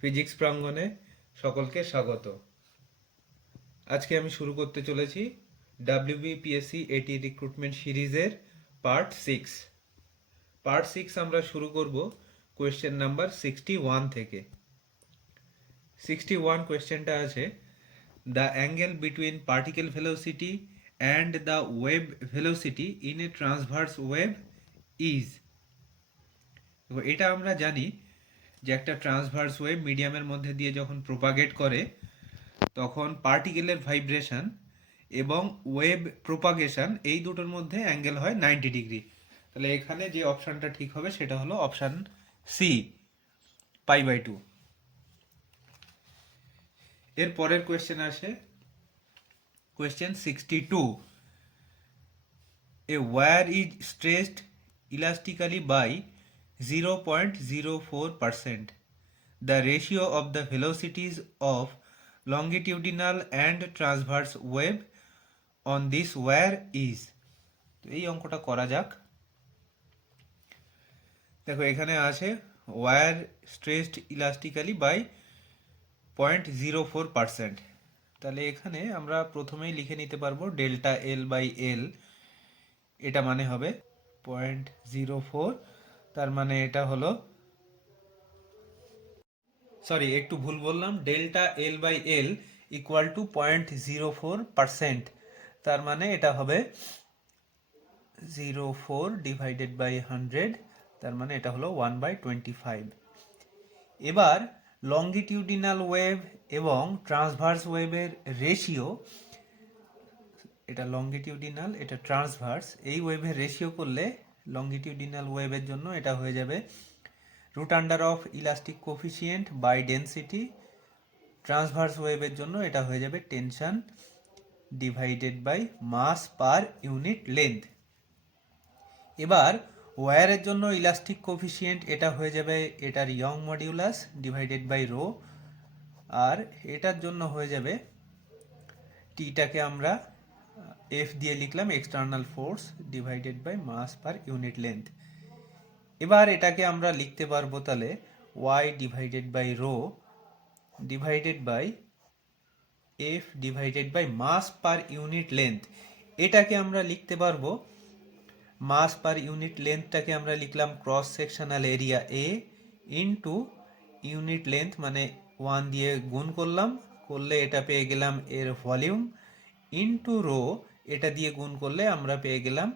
Physics প্রাঙ্গণে সকলকে স্বাগত। আজকে আমি শুরু করতে চলেছি ডাব্লিউবিপিএসসি এটি রিক্রুটমেন্ট সিরিজের পার্ট 6 আমরা শুরু করব কোয়েশ্চেন নাম্বার 61 থেকে। 61 কোয়েশ্চেনটা আছে, the angle between particle velocity and the wave velocity in a transverse wave is. এটা আমরা জানি যে একটা ট্রান্সভার্স ওয়েভ মিডিয়ামের মধ্যে দিয়ে যখন প্রোপাগেট করে তখন পার্টিকেলের ভাইব্রেশন এবং ওয়েভ প্রোপাগেশন এই দুটোর মধ্যে অ্যাঙ্গেল হয় 90 ডিগ্রি। তাহলে এখানে যে অপশানটা ঠিক হবে সেটা হলো অপশান সি, π/2। এর পরের কোয়েশ্চেন আসে question 62। A wire is stretched elastically by 0.04%. The ratio of the velocities of longitudinal and transverse wave on this wire is। তো এই অঙ্কটা করা যাক। দেখো এখানে আছে ওয়্যার স্ট্রেচড ইলাস্টিক্যালি বাই 0.04%। তাহলে এখানে আমরা প্রথমেই লিখে নিতে পারবো ডেল্টা এল বাই এল, এটা মানে হবে 0.04, তার মানে এটা হলো, সরি একটু ভুল বললাম, delta L by L equal to 0.04%, তার মানে এটা হবে 0.04 ডিভাইডেড বাই 100, তার মানে এটা হলো 1/25। এবার লংগিটিউডিনাল ওয়েভ এবং ট্রান্সভার্স ওয়েভের রেশিও, এটা লংগিটিউডিনাল এটা ট্রান্সভার্স, এই ওয়েভের রেশিও করলে লংগিটিউডিনাল ওয়েভের জন্য এটা হয়ে যাবে √অফ elastic coefficient by density, transverse ওয়েভের জন্য এটা হয়ে যাবে tension divided by mass per unit length. এবার ওয়্যারের জন্য ইলাস্টিক কোফিসিয়েন্ট এটা হয়ে যাবে এটার Young modulus divided by rho, আর এটার জন্য হয়ে যাবে টিটাকে আমরা এফ দিয়ে লিখলাম external force divided by mass per unit length. এবার এটাকে আমরা লিখতে পারবো তাহলে Y divided by rho divided by F divided by mass per unit length. এটাকে আমরা লিখতে পারবো মাস পার ইউনিট লেন্থটাকে আমরা লিখলাম ক্রস সেকশনাল এরিয়া এ ইনটু ইউনিট লেন্থ মানে 1 দিয়ে গুণ করলে এটা পেয়ে গেলাম এর ভলিউম, ইনটু রো এটা দিয়ে গুণ করলে আমরা পেয়ে গেলাম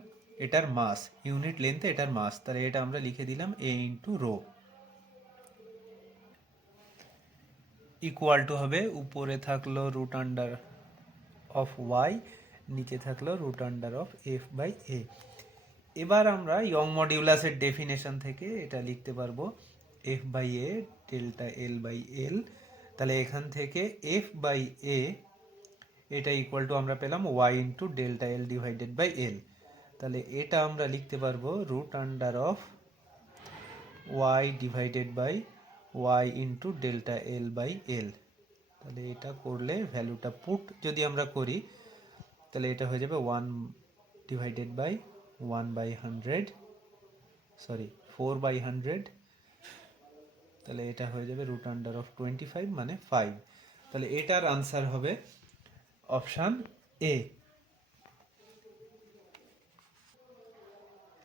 এটার মাস, ইউনিট লেন্থে এটার মাস, তাহলে এটা আমরা লিখে দিলাম এ ইনটু রো ইকুয়াল টু হবে, উপরে থাকলো √অফ ওয়াই, নিচে থাকলো √অফ এফ বাই এ। এবার আমরা ইয়ং মডিউলাসের ডেফিনেশন থেকে এটা লিখতে পারবো F by A delta L by L. তাহলে এখান থেকে এফ বাই এ এটা ইকুয়াল টু আমরা পেলাম Y into delta L divided by L. তাহলে এটা আমরা লিখতে পারবো √অফ Y divided by Y into delta L by L. তাহলে এটা করলে ভ্যালুটা পুট যদি আমরা করি তাহলে এটা হয়ে যাবে 1 ডিভাইডেড বাই 1/100, সরি 4/100, তাহলে এটা হয়ে যাবে √অফ 25 মানে 5। তাহলে এটার আনসার হবে অপশান এ।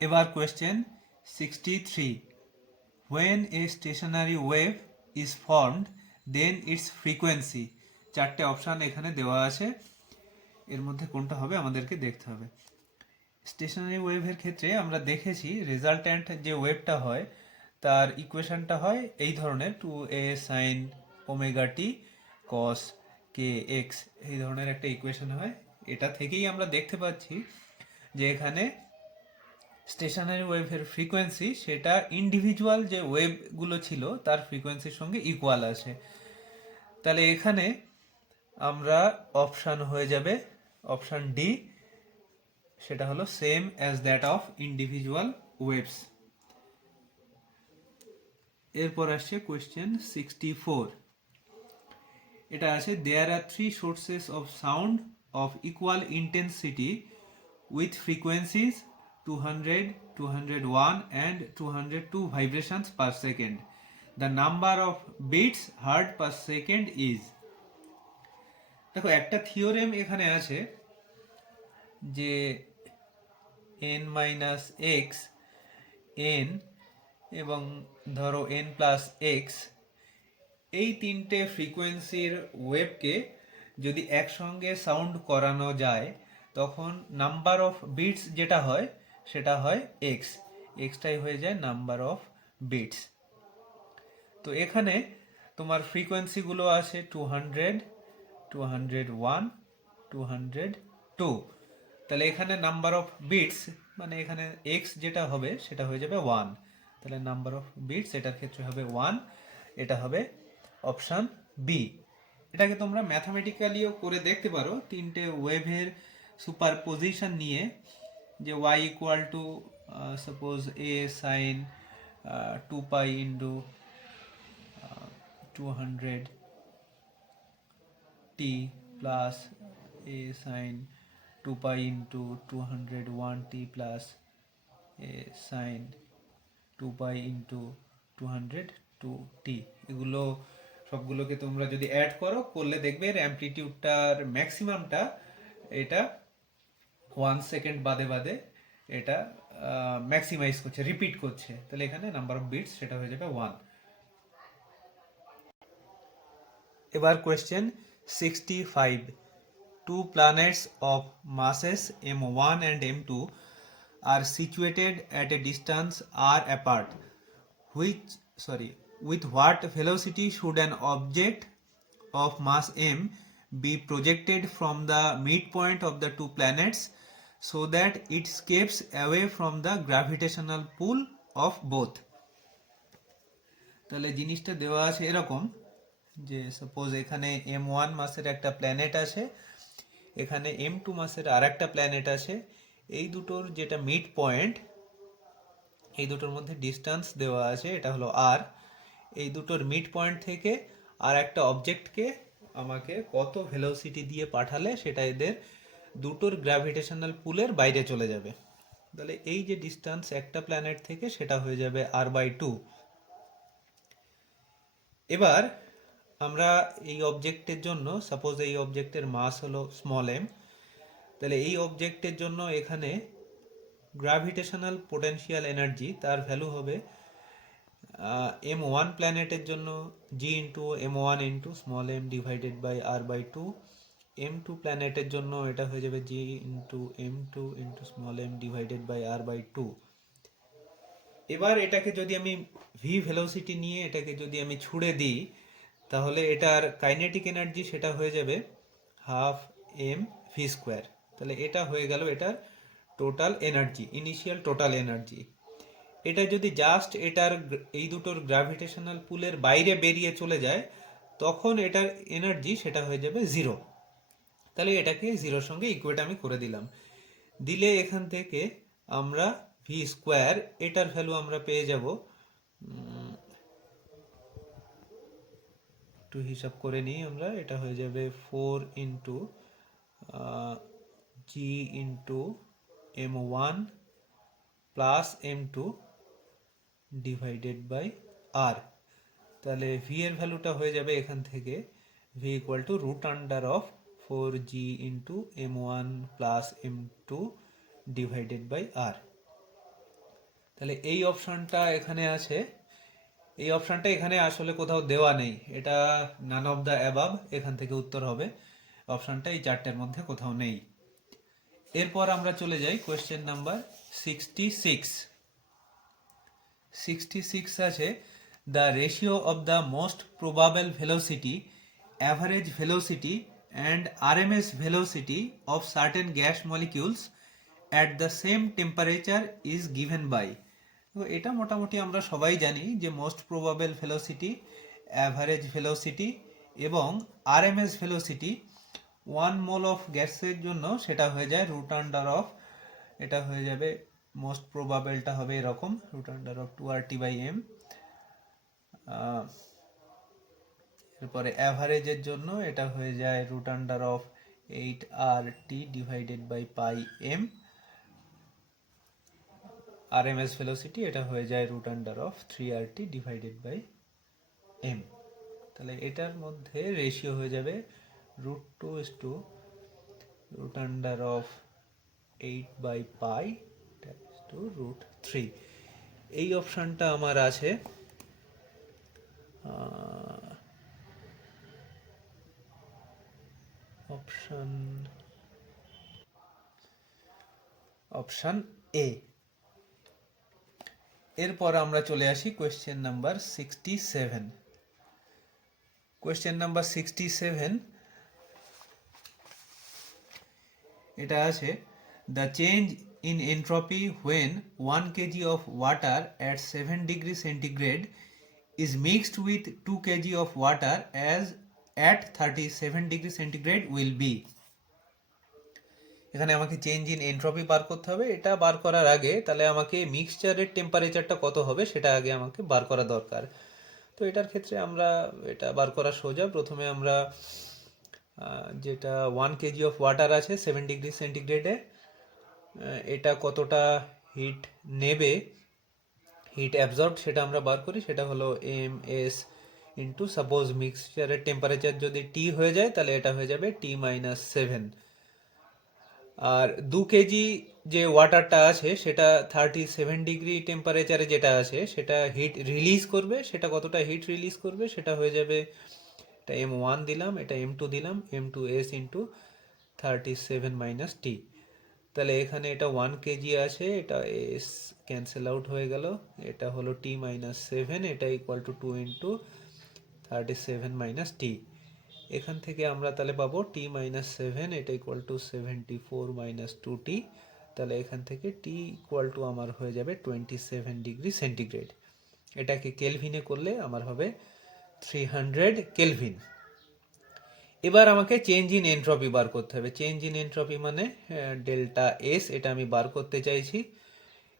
এবার question 63। When a stationary wave is formed, then its frequency। চারটে অপশান এখানে দেওয়া আছে, এর মধ্যে কোনটা হবে আমাদেরকে দেখতে হবে। স্টেশনারি ওয়েভের ক্ষেত্রে আমরা দেখেছি রেজাল্ট্যান্ট যে ওয়েভটা হয় তার ইকুয়েশনটা হয় এই ধরনের 2a sin ω t cos kx, এই ধরনের একটা ইকুয়েশন হয়। এটা থেকেই আমরা দেখতে পাচ্ছি যে এখানে স্টেশনারি ওয়েভের ফ্রিকোয়েন্সি সেটা ইন্ডিভিজুয়াল যে ওয়েভগুলো ছিল তার ফ্রিকোয়েন্সির সঙ্গে ইকুয়াল আছে। তাহলে এখানে আমরা অপশান হয়ে যাবে অপশান ডি, সেটা হলো same as that of individual waves. এরপর আসছে কোয়েশ্চেন 64। এটা আছে there are 3 sources of sound of equal intensity with frequencies 200, 201 and 202 vibrations per second. The number of beats heard per second is. দেখো একটা theorem এখানে আছে যে n মাইনাস এক্স n এবং ধরো n প্লাস এক্স, এই তিনটে ফ্রিকোয়েন্সির ওয়েভকে যদি একসঙ্গে সাউন্ড করানো যায় তখন নাম্বার অফ বিটস যেটা হয় সেটা হয় এক্স, এক্সটাই হয়ে যায় নাম্বার অফ বিটস। তো এখানে তোমার ফ্রিকোয়েন্সিগুলো আছে 200, 201, 202। তাহলে এখানে নাম্বার অফ বিটস মানে এখানে এক্স যেটা হবে সেটা হয়ে যাবে 1। তাহলে নাম্বার অফ বিটস এটার ক্ষেত্রে হবে 1, এটা হবে অপশান বি। এটাকে তোমরা ম্যাথামেটিক্যালিও করে দেখতে পারো তিনটে ওয়েভের সুপারপোজিশন নিয়ে, যে y equal to suppose a sine 2 pi into 200 t plus a sine 2 pi into 201 t plus a sine 2 pi into 202 t। এগুলো সবগুলোকে তোমরা যদি অ্যাড করলে দেখবে এর অ্যামপ্লিটিউডটার ম্যাক্সিমামটা এটা 1 সেকেন্ড বাদে বাদে এটা ম্যাক্সিমাইজ করছে, রিপিট করছে। তাহলে এখানে নাম্বার অফ বিটস সেটা হয়ে যাবে 1। এবার question 65। Two planets of masses m1 and m2 are situated at a distance r apart. With what velocity should an object of mass m be projected from the midpoint of the two planets so that it escapes away from the gravitational pull of both? তাহলে জিনিসটা দেওয়া আছে এরকম যে suppose এখানে m1 মাসের একটা planet আছে, এখানে m2 মাসের আর একটা প্ল্যানেট আছে। এই দুটোর যেটা মিড পয়েন্ট, এই দুটোর মধ্যে ডিস্টেন্স দেওয়া আছে, এটা হলো r। এই দুটোর মিড পয়েন্ট থেকে আর একটা অবজেক্টকে আমাকে কত ভেলোসিটি দিয়ে পাঠালে সেটা এদের দুটোর গ্র্যাভিটেশনাল পুলের বাইরে চলে যাবে। তাহলে এই যে ডিস্টেন্স একটা প্ল্যানেট থেকে সেটা হয়ে যাবে r/2। এবার আমরা এই অবজেক্টের জন্য সাপোজ এই অবজেক্টের মাস হলো স্মল m, তাহলে এই অবজেক্টের জন্য এখানে গ্র্যাভিটেশনাল পোটেনশিয়াল এনার্জি তার ভ্যালু হবে m1 প্ল্যানেটের জন্য g into m1 into small m divided by r/2, m2 প্ল্যানেটের জন্য এটা হয়ে যাবে g into m2 into small m divided by r/2। এবার এটাকে যদি আমি v ভেলোসিটি নিয়ে এটাকে যদি আমি ছুড়ে দিই তাহলে এটার কাইনেটিক এনার্জি সেটা হয়ে যাবে হাফ m v স্কোয়ার। তাহলে এটা হয়ে গেল এটার total energy, initial total energy. এটা যদি জাস্ট এটার এই দুটোর গ্র্যাভিটেশনাল পুলের বাইরে বেরিয়ে চলে যায় তখন এটার এনার্জি সেটা হয়ে যাবে 0। তাহলে এটাকে 0-র সঙ্গে ইকুয়েট আমি করে দিলাম। দিলে এখান থেকে আমরা ভি স্কোয়ার এটার ভ্যালু আমরা পেয়ে যাব, একটু হিসাব করে নিই আমরা, এটা হয়ে যাবে 4 into G into m1 plus m2 divided by R. তাহলে ভি এর ভ্যালুটা হয়ে যাবে এখান থেকে V equal to root under of 4g into m1 plus m2 divided by R. তাহলে এই অপশনটা এখানে আছে, এই অপশনটা এখানে আসলে কোথাও দেওয়া নেই, এটা নান অফ দ্য অ্যাবাভ, এখান থেকে উত্তর হবে। অপশনটা এই চারটের মধ্যে কোথাও নেই। এরপর আমরা চলে যাই কোয়েশ্চেন নাম্বার 66। 66 আছে the ratio of the most probable velocity, average velocity and RMS velocity of certain gas molecules at the same temperature is given by। তো এটা মোটামুটি আমরা সবাই জানি যে most probable velocity, average velocity এবং আরএমএস ভেলোসিটি 1 মোল অফ গ্যাসের জন্য সেটা হয়ে যায় রুট আন্ডার অফ, এটা হয়ে যাবে মোস্ট প্রবাবেলটা হবে এরকম রুট আন্ডার অফ 2RT/m। এরপরে অ্যাভারেজের জন্য এটা হয়ে যায় root under of 8RT divided by pi m। RMS velocity এটা হয়ে যায় root under of 3RT divided by M. তাহলে এটার মধ্যে রেশিও হয়ে যাবে √2 √√8 বাই পাই √3। এই অপশানটা আমার আছে অপশান এ। এরপর আমরা চলে আসি কোয়েশ্চেন নাম্বার 67। কোয়েশ্চেন নাম্বার 67 এটা আছে, the change in entropy when 1 kg of water at 7 degree centigrade is mixed with 2 kg of water as at 37 degree centigrade will be। এখানে আমাকে চেঞ্জ ইন এন্ট্রপি বার করতে হবে। এটা বার করার আগে তাহলে আমাকে মিক্সচারের টেম্পারেচারটা কত হবে সেটা আগে আমাকে বার করা দরকার। তো এটার ক্ষেত্রে আমরা এটা বার করা সোজা। প্রথমে আমরা যেটা 1 কেজি অফ ওয়াটার আছে 7 ডিগ্রি সেন্টিগ্রেডে, এটা কতটা হিট নেবে, হিট অ্যাবজর্ব, সেটা আমরা বার করি। সেটা হলো এম এস ইন্টু, সাপোজ মিক্সচারের টেম্পারেচার যদি টি হয়ে যায় তাহলে এটা হয়ে যাবে T-7। আর 2 কেজি যে ওয়াটারটা আছে সেটা 37 ডিগ্রি টেম্পারেচারে যেটা আছে সেটা হিট রিলিজ করবে। সেটা কতটা হিট রিলিজ করবে সেটা হয়ে যাবে, এটা M1 দিলাম, এটা M2 দিলাম, M2S ইন্টু 37 মাইনাস টি। তাহলে এখানে এটা 1 কেজি আছে, এটা এস ক্যান্সেল আউট হয়ে গেল, এটা হলো T-7, এটা ইকুয়াল টু 2 ইন্টু 37 মাইনাস টি। এখান থেকে আমরা তাহলে পাবো T-7, এটা ইকুয়াল টু 74 মাইনাস 2T। তাহলে এখান থেকে টি ইকুয়াল টু আমার হয়ে যাবে 27 ডিগ্রি সেন্টিগ্রেড। এটাকে কেলভিনে করলে আমার হবে 300 কেলভিন। এবার আমাকে চেঞ্জ ইন এন্ট্রপি বার করতে হবে। চেঞ্জ ইন এন্ট্রপি মানে ডেল্টা এস, এটা আমি বার করতে চাইছি।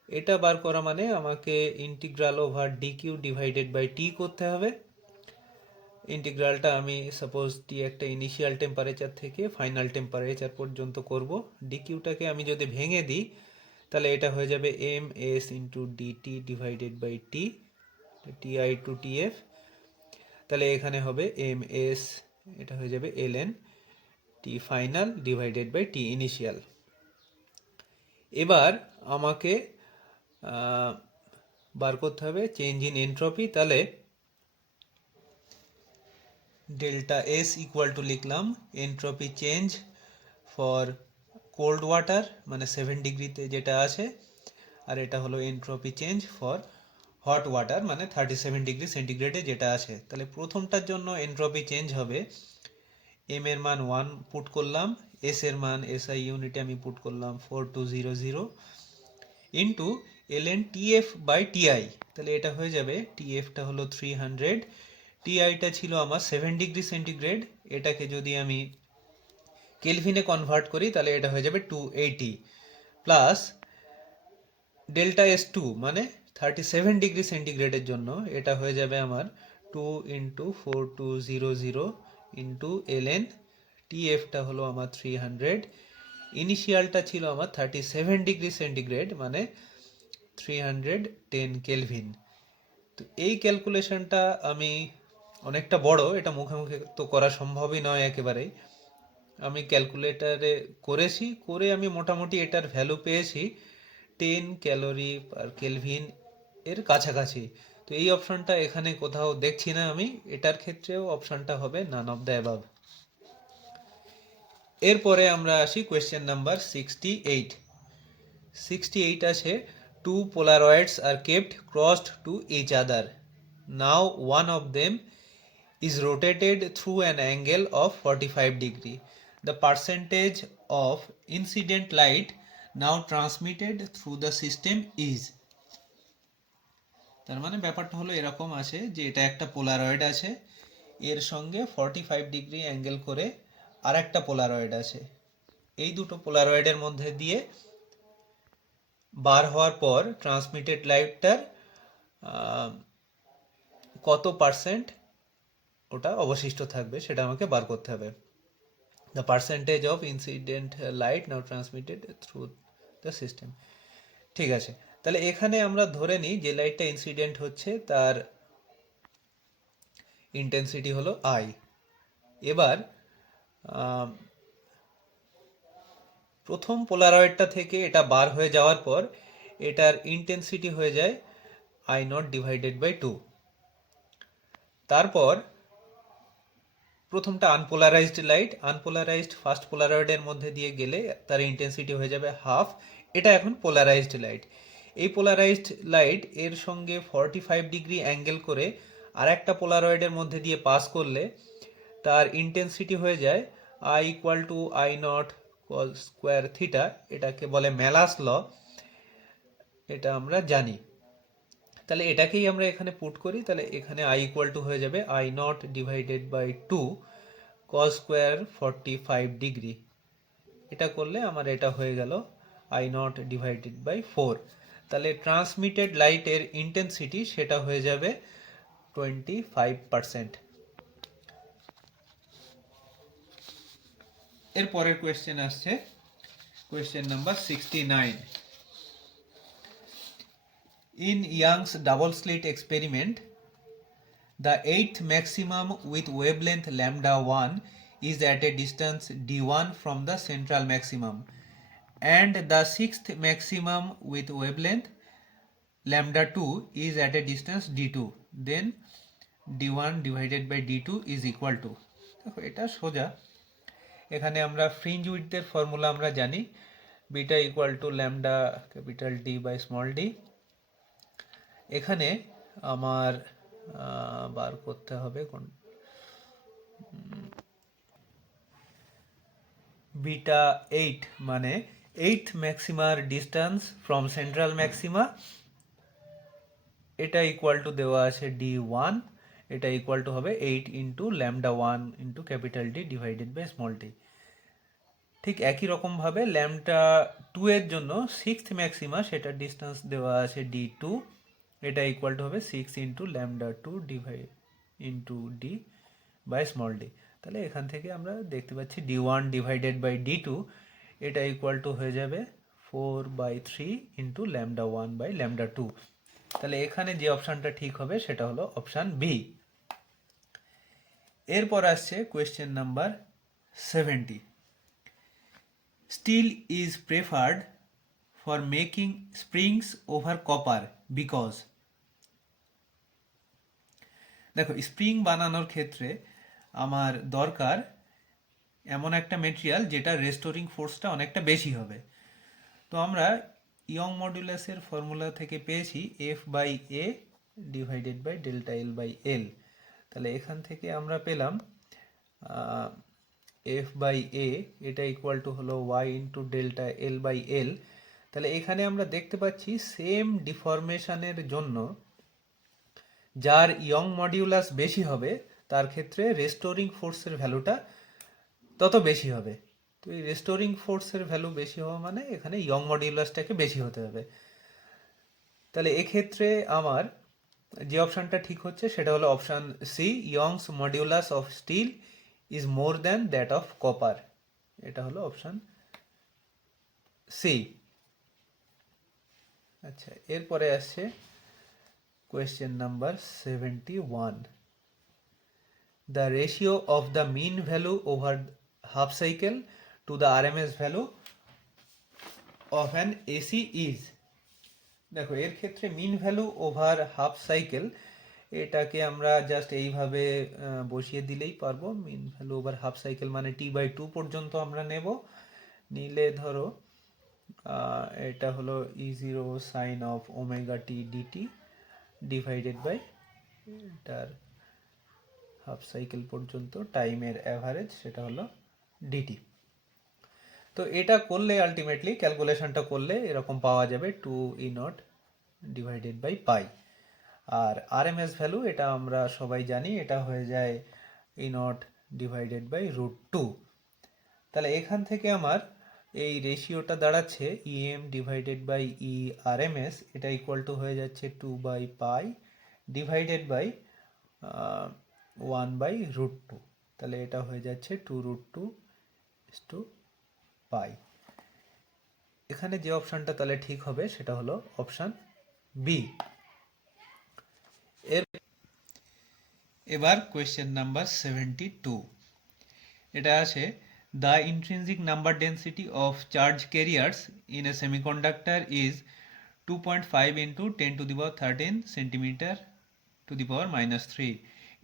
এটা বার করা মানে আমাকে integral over dQ divided by T করতে হবে। ইন্টিগ্রালটা আমি সাপোজ টি একটা ইনিশিয়াল টেম্পারেচার থেকে ফাইনাল টেম্পারেচার পর্যন্ত করব। ডিকিউটাকে আমি যদি ভেঙে দিই তাহলে এটা হয়ে যাবে M S into DT divided by T, TI to TF. তাহলে এখানে হবে এম এস, এটা হয়ে যাবে ln T final divided by T initial. এবার আমাকে বার করতে হবে চেঞ্জ ইন এন্ট্রপি। তাহলে ডেল্টা এস ইকুয়াল টু লিখলাম entropy change for cold water মানে 7 ডিগ্রিতে যেটা আছে, আর এটা হলো entropy change for hot water মানে 37 ডিগ্রি সেন্টিগ্রেডে যেটা আছে। তাহলে প্রথমটার জন্য এন্ট্রপি চেঞ্জ হবে, এম এর মান 1 পুট করলাম, এস এর মান এসআই ইউনিটে আমি পুট করলাম 4200 into ln TF by TI. তাহলে এটা হয়ে যাবে, টিএফটা হলো 300, টিআইটা ছিল আমার 7 ডিগ্রি সেন্টিগ্রেড, এটাকে যদি আমি কেলভিনে কনভার্ট করি তাহলে এটা হয়ে যাবে 280 প্লাস ডেল্টা এস টু মানে 37 ডিগ্রি সেন্টিগ্রেডের জন্য এটা হয়ে যাবে আমার 2 ইন্টু 4200 ইন্টু এলএন, টিএফটা হলো আমার 300, ইনিশিয়ালটা ছিল আমার 37 ডিগ্রি সেন্টিগ্রেড মানে 310 কেলভিন। তো এই ক্যালকুলেশনটা আমি অনেকটা বড়, এটা মুখে মুখে তো করা সম্ভবই নয় একেবারেই। আমি ক্যালকুলেটারে করেছি, করে আমি মোটামুটি এটার ভ্যালু পেয়েছি 10 ক্যালোরি পার কেলভিন এর কাছাকাছি। তো এই অপশনটা এখানে কোথাও দেখছি না আমি, এটার ক্ষেত্রেও অপশনটা হবে নান অফ দ্য অ্যাবাভ। এরপরে আমরা আসি কোয়েশ্চেন নাম্বার 68। 68 আছে, two polaroids are kept crossed to each other, now one of them is rotated through an angle of 45 degree. The percentage of incident light now transmitted through the system is। তার মানে ব্যাপারটা হলো এরকম আছে যে এটা একটা পোলারয়েড আছে, এর সঙ্গে 45 ডিগ্রি অ্যাঙ্গেল করে আর একটা পোলারয়েড আছে। এই দুটো পোলারয়েডের মধ্যে দিয়ে বার হওয়ার পর ট্রান্সমিটেড লাইটটার কত পার্সেন্ট ওটা অবশিষ্ট থাকবে সেটা আমাকে বার করতে হবে। The percentage of incident light now transmitted through the system। ঠিক আছে, তাহলে এখানে আমরা ধরে নিই যে লাইটটা ইনসিডেন্ট হচ্ছে তার ইন্টেন্সিটি হলো আই। এবার প্রথম পোলারয়েডটা থেকে এটা বার হয়ে যাওয়ার পর এটার ইন্টেন্সিটি হয়ে যায় আই নট ডিভাইডেড বাই 2। তারপর প্রথমটা আনপোলারাইজড লাইট, আনপোলারাইজড ফার্স্ট পোলারয়েডের মধ্যে দিয়ে গেলে তার ইন্টেন্সিটি হয়ে যাবে হাফ। এটা এখন পোলারাইজড লাইট। এই পোলারাইজড লাইট এর সঙ্গে 45 ডিগ্রি অ্যাঙ্গেল করে আর একটা পোলারয়েডের মধ্যে দিয়ে পাস করলে তার ইন্টেন্সিটি হয়ে যায় I equal to I not cos square theta. এটাকে বলে ম্যালাস ল, এটা আমরা জানি। তাহলে এটাকেই আমরা এখানে পুট করি, তাহলে এখানে আই ইকুয়াল টু হয়ে যাবে I naught divided by 2 cos square 45 degree. এটা করলে আমার এটা হয়ে গেল আই নট ডিভাইডেড বাই 4। তাহলে ট্রান্সমিটেড লাইটের ইন্টেন্সিটি সেটা হয়ে যাবে 25%। এর পরের কোয়েশ্চেন আসছে, question number 69। In Young's double slit experiment, the eighth maximum with wavelength lambda 1 is at a distance d1 from the central maximum, and the sixth maximum with wavelength lambda 2 is at a distance d2. Then d1 divided by d2 is equal to, দেখো এটা সোজা। এখানে আমরা fringe উইডথের formula আমরা জানি, beta equal to lambda capital D by small D. এখানে আমার বার করতে হবে কোন বিটা 8, মানে 8th maxima distance from central maxima, এটা ইকুয়াল টু দেওয়া আছে d1, এটা ইকুয়াল টু হবে 8 into lambda 1 into capital D divided by small d. ঠিক একই রকমভাবে ল্যামডা 2 এর জন্য 6th ম্যাক্সিমা, সেটার ডিস্টেন্স দেওয়া আছে d2, এটা ইকুয়াল টু হবে 6 into lambda 2 divide into D by small D. তাহলে এখান থেকে আমরা দেখতে পাচ্ছি d1 ডিভাইডেড বাই d2, এটা ইকুয়াল টু হয়ে যাবে 4/3 ইন্টু ল্যামডা 1 বাই ল্যামডা 2। তাহলে এখানে যে অপশানটা ঠিক হবে সেটা হলো অপশান বি। এরপর আসছে question number 70। Steel is preferred for making springs over copper because, দেখো স্প্রিং বানানোর ক্ষেত্রে আমার দরকার এমন একটা মেটেরিয়াল যেটা রেস্টোরিং ফোর্সটা অনেকটা বেশি হবে। তো আমরা ইয়ং মডুলাসের ফর্মুলা থেকে পেয়েছি F by A divided by delta L by L. তাহলে এখান থেকে আমরা পেলাম এফ বাই এ, এটা ইকুয়াল টু হলো Y into delta L by L. তাহলে এখানে আমরা দেখতে পাচ্ছি সেম ডিফরমেশনের জন্য যার ইয়ং মডিউলাস বেশি হবে তার ক্ষেত্রে রেস্টোরিং ফোর্সের ভ্যালুটা তত বেশি হবে। তো এই রেস্টোরিং ফোর্সের ভ্যালু বেশি হওয়া মানে এখানে ইয়ং মডিউলাসটাকে বেশি হতে হবে। তাহলে এক্ষেত্রে আমার যে অপশানটা ঠিক হচ্ছে সেটা হলো option C, Young's modulus of steel is more than that of copper. এটা হলো অপশান সি। আচ্ছা, এরপরে আসছে question number 71। The ratio of the mean value over half cycle to the RMS value of an AC is, দেখো এর ক্ষেত্রে mean value over half cycle, এটাকে আমরা জাস্ট এইভাবে বসিয়ে দিলেই পারবো। Mean value over half cycle মানে t/2 পর্যন্ত আমরা নেব। নিলে ধরো এটা হলো E0 sine of omega T DT divided by এটার হাফ সাইকেল পর্যন্ত টাইমের অ্যাভারেজ, সেটা হলো ডিটি। তো এটা করলে আলটিমেটলি ক্যালকুলেশনটা করলে এরকম পাওয়া যাবে 2E0 ডিভাইডেড বাই পাই। আর আরএমএস ভ্যালু এটা আমরা সবাই জানি, এটা হয়ে যায় E0 ডিভাইডেড বাই √2। তাহলে এখান থেকে আমার এই রেশিওটা দাঁড়াচ্ছে EM divided by E RMS, এটা ইকুয়াল টু হয়ে যাচ্ছে 2/পাই ডিভাইডেড বাই 1/√2। তাহলে এটা হয়ে যাচ্ছে 2√2 পাই। এখানে যে অপশানটা তাহলে ঠিক হবে সেটা হলো অপশান বি। এবার কোয়েশ্চেন নাম্বার 72, এটা আছে the intrinsic number density of charge carriers in a semiconductor is 2.5 into 10 to the power 13 centimeter to the power minus 3.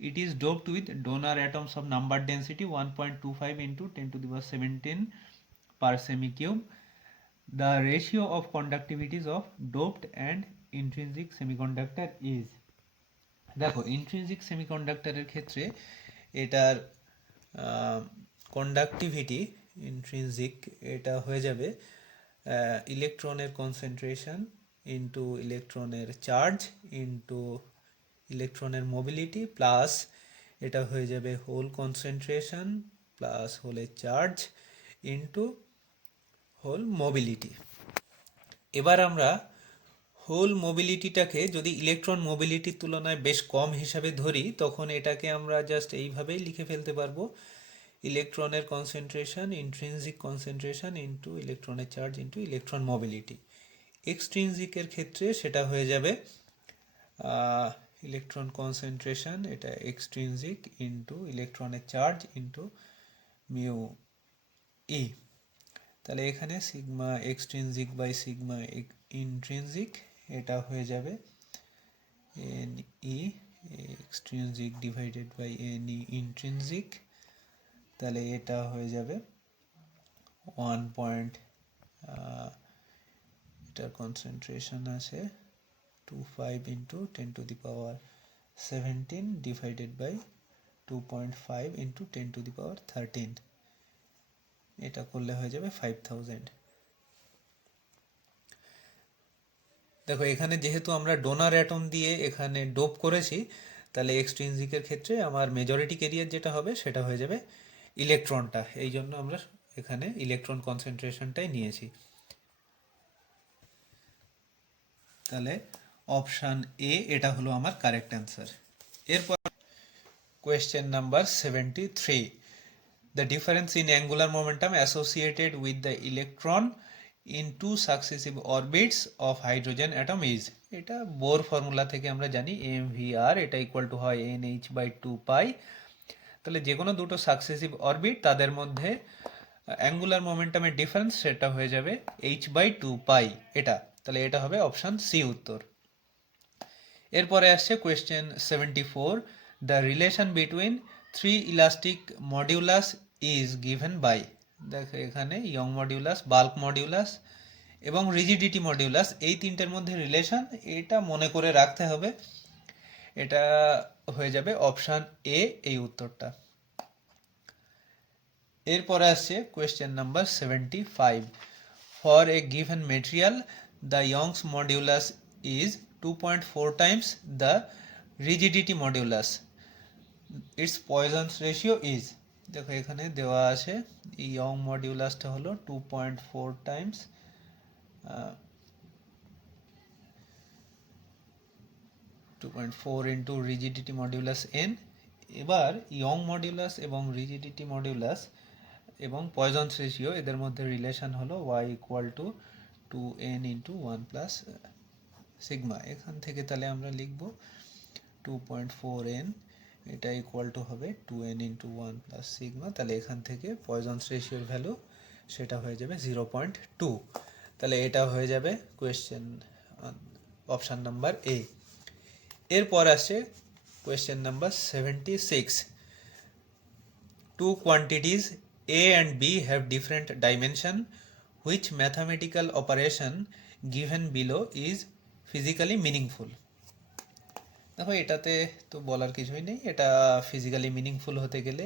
It is doped with donor atoms of number density 1.25 into 10 to the power 17 per semi-cube. The ratio of conductivities of doped and intrinsic semiconductor is, দেখো intrinsic সেমিকন্ডাক্টরের ক্ষেত্রে এটার conductivity intrinsic এটা হয়ে যাবে ইলেকট্রনের concentration into ইলেকট্রনের charge into ইলেকট্রনের মোবিলিটি প্লাস এটা হয়ে যাবে হোল কনসেন্ট্রেশন প্লাস হোলের চার্জ ইনটু হোল মোবিলিটি। এবার আমরা হোল মোবিলিটিটাকে যদি ইলেকট্রন মোবিলিটির তুলনায় বেশ কম হিসাবে ধরি তখন এটাকে আমরা জাস্ট এইভাবেই লিখে ফেলতে পারবো, ইলেকট্রনের কনসেন্ট্রেশন ইন্ট্রিনজিক কনসেন্ট্রেশন ইনটু ইলেকট্রনের চার্জ ইনটু ইলেকট্রন মোবিলিটি। এক্সট্রিনজিকের ক্ষেত্রে সেটা হয়ে যাবে ইলেকট্রন কনসেন্ট্রেশন, এটা এক্সট্রিনজিক ইনটু ইলেকট্রনের চার্জ ইনটু মিউ ই। তাহলে এখানে sigma extrinsic by sigma intrinsic এটা হয়ে যাবে N E extrinsic divided by N E intrinsic. তাহলে এটা হয়ে যাবে 1. এটার কনসেন্ট্রেশন আছে 25 into 10 to the power 17 divided by 2.5 into 10 to the power 13, এটা করলে হয়ে যাবে 5000। দেখো এখানে যেহেতু আমরা ডোনার অ্যাটম দিয়ে এখানে ডোপ করেছি তাহলে এক্সট্রিনজিকের ক্ষেত্রে আমার মেজরিটি ক্যারিয়ার যেটা হবে সেটা হয়ে যাবে ইলেকট্রনটা, এই জন্য আমরা এখানে ইলেকট্রন কনসেন্ট্রেশনটাই নিয়েছি। তাহলে অপশান এ এটা হলো আমার কারেক্ট অ্যান্সার। এরপর question number 73, the difference in angular momentum associated with the electron in two successive orbits of hydrogen atom is, এটা বোর ফর্মুলা থেকে আমরা জানি mvr এটা ইকুয়াল টু হয় nh বাই 2 পাই। তাহলে যে কোনো দুটো সাকসেসিভ অরবিট তাদের মধ্যে অ্যাঙ্গুলার মোমেন্টামের ডিফারেন্স সেটা হয়ে যাবে h বাই 2 পাই এটা। তাহলে এটা হবে অপশান সি উত্তর। এরপরে আসছে question 74, the relation between three elastic modulus is given by, দেখো এখানে ইয়ং মডিউলাস, বাল্ক মডিউলাস এবং রিজিডিটি মডিউলাস এই তিনটের মধ্যে রিলেশন এটা মনে করে রাখতে হবে, এটা হয়ে যাবে অপশান এ এই উত্তরটা। এরপরে আসছে question number 75, for a given material the Young's modulus is 2.4 times the rigidity modulus, its Poisson's ratio is, দেখো এখানে দেওয়া আছে ইয়ং মডিউলাসটা হলো 2.4 times 2.4 into rigidity modulus n। এবার ইয়ং মডিউলাস এবং রিজিডিটি মডিউলাস এবং পয়জনস রেশিও এদের মধ্যে রিলেশন হলো y equal two 2n into 1 plus sigma. এখান থেকে তাহলে আমরা লিখব 2.4n এটা ইকুয়াল টু হবে 2n ইন্টু 1 প্লাস সিগমা। তাহলে এখান থেকে পয়জনস রেশিওর ভ্যালু সেটা হয়ে যাবে 0.2। তাহলে এটা হয়ে যাবে কোয়েশ্চেন অপশান নাম্বার এ। এরপর আসছে question number 76, two quantities a and b have different dimension, which mathematical operation given below is physically meaningful। দেখো এটাতে তো বলার কিছুই নেই, এটা ফিজিক্যালি মিনিংফুল হতে গেলে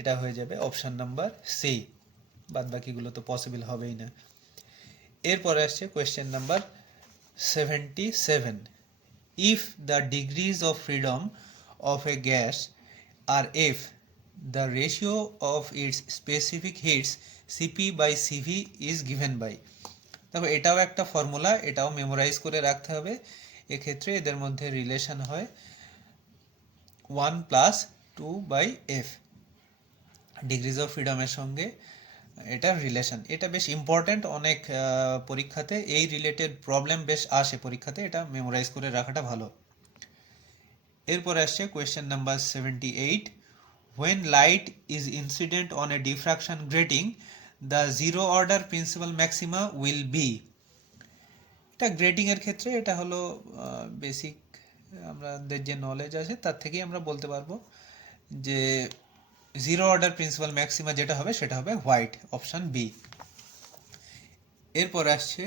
এটা হয়ে যাবে অপশান নাম্বার সি, বাদ বাকিগুলো তো পসিবল হবেই না। এরপরে আসছে question number 77, if the degrees of freedom of a gas are f, the ratio of its specific heats cp by cv is given by, দেখো এটাও একটা ফর্মুলা, এটাও মেমোরাইজ করে রাখতে হবে। এক্ষেত্রে এদের মধ্যে রিলেশন হয় 1 plus 2 by F, degrees of ফ্রিডমের সঙ্গে এটার রিলেশন। এটা বেশ ইম্পর্ট্যান্ট, অনেক পরীক্ষাতে এই রিলেটেড প্রবলেম বেশ আসে পরীক্ষাতে, এটা মেমোরাইজ করে রাখাটা ভালো। এরপর আসছে question number 78, when light is incident on a diffraction grating the zero order principal maxima will be। এটা গ্রেটিং এর ক্ষেত্রে এটা হলো বেসিক আমাদের যে নলেজ আছে তার থেকেই আমরা বলতে পারবো যে জিরো অর্ডার প্রিন্সিপাল ম্যাক্সিমা যেটা হবে সেটা হবে হোয়াইট, অপশন বি। এরপর আসছে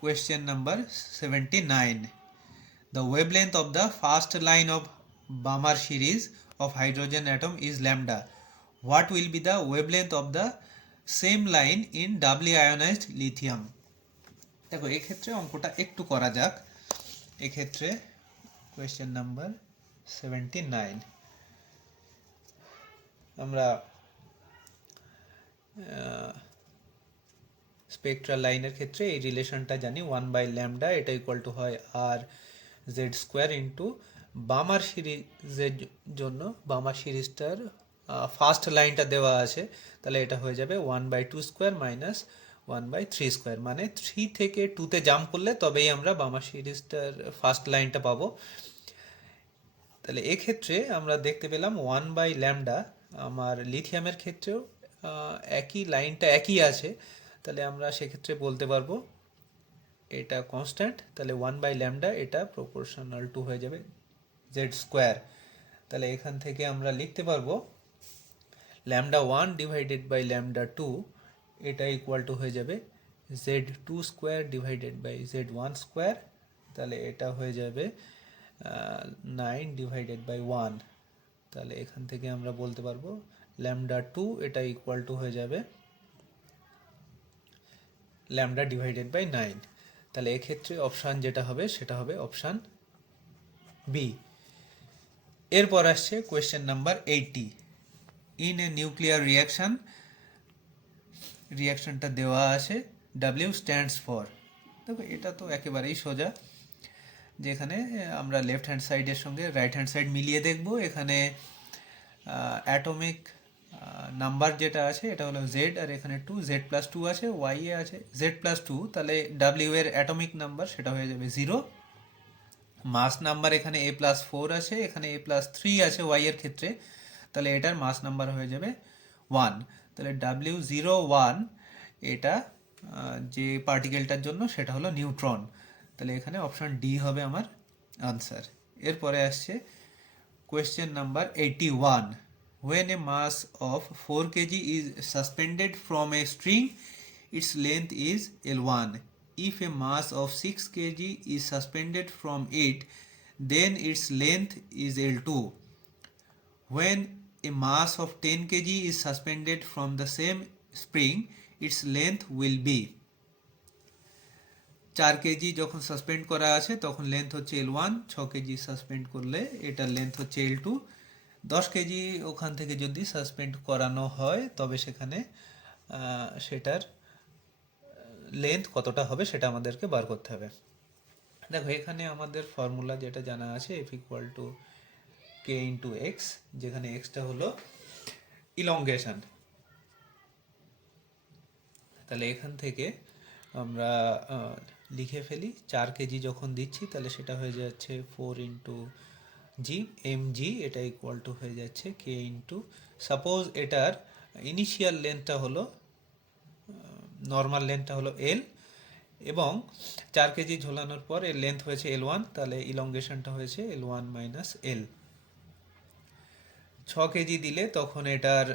question number 79, the wavelength of the first line of Balmer series of hydrogen atom is lambda, what will be the wavelength of the same line in doubly ionized lithium। দেখো এক্ষেত্রে অঙ্কটা একটু করা যাক। এক্ষেত্রে question number 79 আমরা spectral লাইনের ক্ষেত্রে এই রিলেশনটা জানি, 1/λ এটা ইকুয়াল টু হয় আর জেড স্কোয়ার ইন্টু বামার সিরিজের জন্য বামার সিরিজটার ফার্স্ট লাইনটা দেওয়া আছে, তাহলে এটা হয়ে যাবে 1/2 স্কোয়ার মাইনাস 1/3 স্কোয়ার, মানে 3 থেকে 2তে জাম্প করলে তবেই আমরা বামার সিরিজটার ফার্স্ট লাইনটা পাবো। তাহলে এক্ষেত্রে আমরা দেখতে পেলাম 1/λ, আমার লিথিয়ামের ক্ষেত্রেও একই লাইনটা একই আছে, তাহলে আমরা সেক্ষেত্রে বলতে পারবো এটা কনস্ট্যান্ট, তাহলে 1/λ এটা প্রপোর্শনাল টু হয়ে যাবে জেড স্কোয়ার। তাহলে এখান থেকে আমরা লিখতে পারবো λ1 ডিভাইডেড বাই λ2 এটা ইকুয়াল টু হয়ে যাবে Z2 square divided by Z1 square, তাহলে এটা হয়ে যাবে 9 ডিভাইডেড বাই 1। তাহলে এখান থেকে আমরা বলতে পারবো λ2 এটা ইকুয়াল টু হয়ে যাবে λ ডিভাইডেড বাই 9। তাহলে এক্ষেত্রে অপশান যেটা হবে সেটা হবে অপশান বি। এরপর আসছে question number 80, in a nuclear reaction, রিয়াকশনটা দেওয়া আছে W স্ট্যান্ডস ফর। দেখো এটা তো একেবারেই সোজা, যেখানে আমরা লেফট হ্যান্ড সাইডের সঙ্গে রাইট হ্যান্ড সাইড মিলিয়ে দেখব। এখানে অ্যাটমিক নাম্বার যেটা আছে এটা হলো Z, আর এখানে 2 Z+2 আছে, Y এ আছে Z+2, তাহলে W এর অ্যাটমিক নাম্বার সেটা হয়ে যাবে 0। মাস নাম্বার এখানে A+4 আছে, এখানে A+3 আছে Y এর ক্ষেত্রে, তাহলে এটার মাস নাম্বার হয়ে যাবে 1। তাহলে W01 এটা যে পার্টিকেলটার জন্য সেটা হলো নিউট্রন, তাহলে এখানে অপশন ডি হবে আমার আনসার। এরপরে আসছে question number 81, when a mass of 4 kg is suspended from a string its length is L1, if a mass of 6 kg is suspended from it then its length is L2, when a mass of 10 kg is suspended from the same spring its length will be। 4 KG যখন suspend করা আছে তখন length হচ্ছে L1, 6 KG suspend করলে এটার length হচ্ছে L2, 10 KG ওখান থেকে যদি সাসপেন্ড করানো হয় তবে সেখানে সেটার লেন্থ কতটা হবে সেটা আমাদেরকে বার করতে হবে। দেখো এখানে আমাদের ফর্মুলা যেটা জানা আছে F equal to K into x, যেখানে এক্সটা হলো ইলংগেশন। তাহলে এখান থেকে আমরা লিখে ফেলি 4 কেজি যখন দিচ্ছি তাহলে সেটা হয়ে যাচ্ছে 4 ইন্টু জি এম জি, এটা ইকুয়াল টু হয়ে যাচ্ছে কে ইন্টু, সাপোজ এটার ইনিশিয়াল লেন্থটা হলো নর্মাল লেন্থটা হলো এল, এবং 4 কেজি ঝোলানোর পর এর লেন্থ হয়েছে L1, তাহলে ইলংগেশনটা হয়েছে L1 মাইনাস এল। 6 কেজি দিলে তখন এটার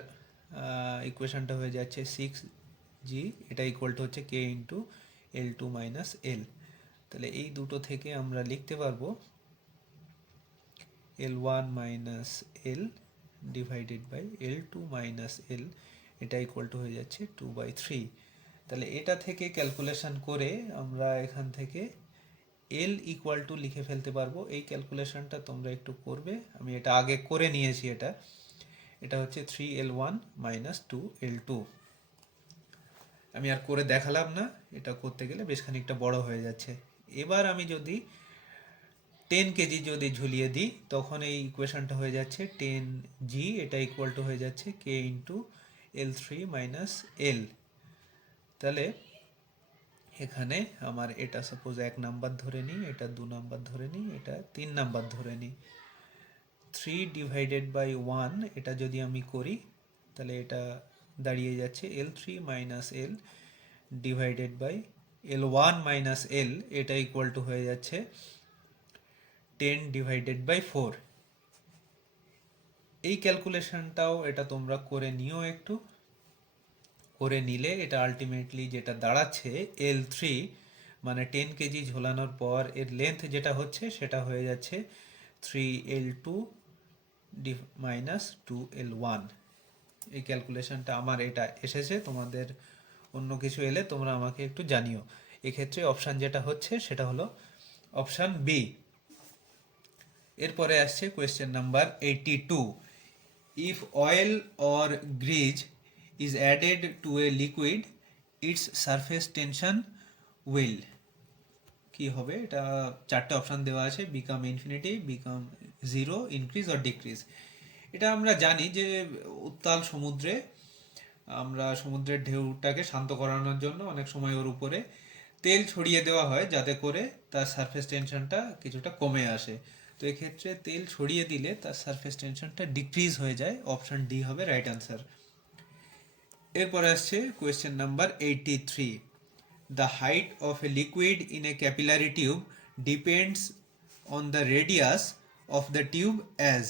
ইকুয়েশনটা হয়ে যাচ্ছে 6G, এটা ইকুয়াল টু হচ্ছে কে ইন্টু L2 মাইনাস এল। তাহলে এই দুটো থেকে আমরা লিখতে পারবো L1 minus L divided by L2 minus L, এটা ইকুয়াল টু হয়ে যাচ্ছে 2/3। তাহলে এটা থেকে ক্যালকুলেশন করে আমরা এখান থেকে এল ইকুয়াল টু লিখে ফেলতে পারবো। এই ক্যালকুলেশনটা তোমরা একটু করবে, আমি এটা আগে করে নিয়েছি। এটা হচ্ছে 3L1 মাইনাস 2L2। আমি আর করে দেখালাম না, এটা করতে গেলে বেশ খানিকটা বড় হয়ে যাচ্ছে। এবার আমি যদি 10 কেজি যদি ঝুলিয়ে দিই তখন এই ইকুয়েশনটা হয়ে যাচ্ছে 10G, এটা ইকুয়াল টু হয়ে যাচ্ছে কে ইন্টু L3 মাইনাস এল। তাহলে এখানে আমার এটা সাপোজ 1 নাম্বার ধরে নিই, এটা 2 নাম্বার ধরে নিই, এটা 3 নাম্বার ধরে নিই, 3 ডিভাইডেড বাই 1, এটা যদি আমি করি তাহলে এটা দাঁড়িয়ে যাচ্ছে L3 minus L divided by L1 minus L, এটা ইকুয়াল টু হয়ে যাচ্ছে 10 ডিভাইডেড বাই 4। এই ক্যালকুলেশনটাও এটা তোমরা করে নিও একটু, করে নিলে এটা আলটিমেটলি যেটা দাঁড়াচ্ছে L3 মানে 10 কেজি ঝোলানোর পর এর লেন্থ যেটা হচ্ছে সেটা হয়ে যাচ্ছে 3L2 মাইনাস 2L1। এই ক্যালকুলেশনটা আমার এটা এসেছে, তোমাদের অন্য কিছু এলে তোমরা আমাকে একটু জানিও। এক্ষেত্রে অপশান যেটা হচ্ছে সেটা হলো অপশান বি। এরপরে আসছে question number 82। If oil or grease is added to a liquid, its surface tension will, কি হবে এটা? চারটে অপশন দেওয়া আছে, become infinity, become zero, increase or decrease. এটা আমরা জানি যে উত্তাল সমুদ্রে আমরা সমুদ্রের ঢেউটাকে শান্ত করানোর জন্য অনেক সময় ওর উপরে তেল ছড়িয়ে দেওয়া হয় যাতে করে তার সারফেস টেনশনটা কিছুটা কমে আসে। তো এক্ষেত্রে তেল ছড়িয়ে দিলে তার সারফেস টেনশনটা ডিক্রিজ হয়ে যায়। অপশন ডি হবে রাইট আনসার। এরপর আসছে question number 83। The height of a liquid in a capillary tube depends on the radius of the tube as.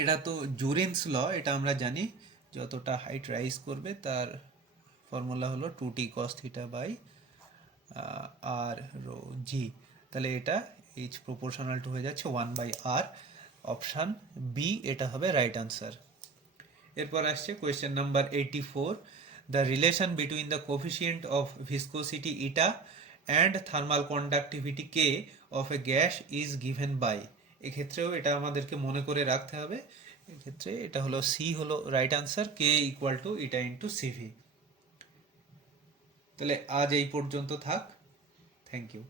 এটা তো জুরিনস ল, এটা আমরা জানি। যতটা হাইট রাইজ করবে তার ফর্মুলা হলো 2t cos theta by R rho G. তাহলে এটা এইচ প্রপোর্শনাল টু হয়ে যাচ্ছে 1/r। অপশান বি এটা হবে রাইট আনসার। এরপর আসছে question number 84। The relation between the coefficient of viscosity eta and thermal conductivity K of a gas is given by. এক্ষেত্রেও এটা আমাদেরকে মনে করে রাখতে হবে। এক্ষেত্রে এটা হলো সি হলো right answer, K equal to eta into CV. তাহলে আজ এই পর্যন্ত থাক। Thank you.